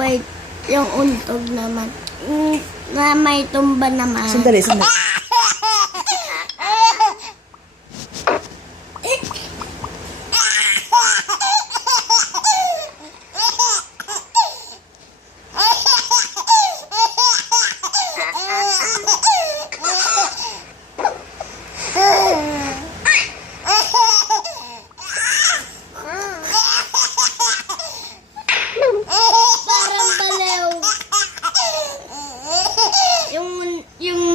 Wait, yung untog naman. Mm, na may tumba naman. Sandali, sandali. Parang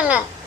Mana?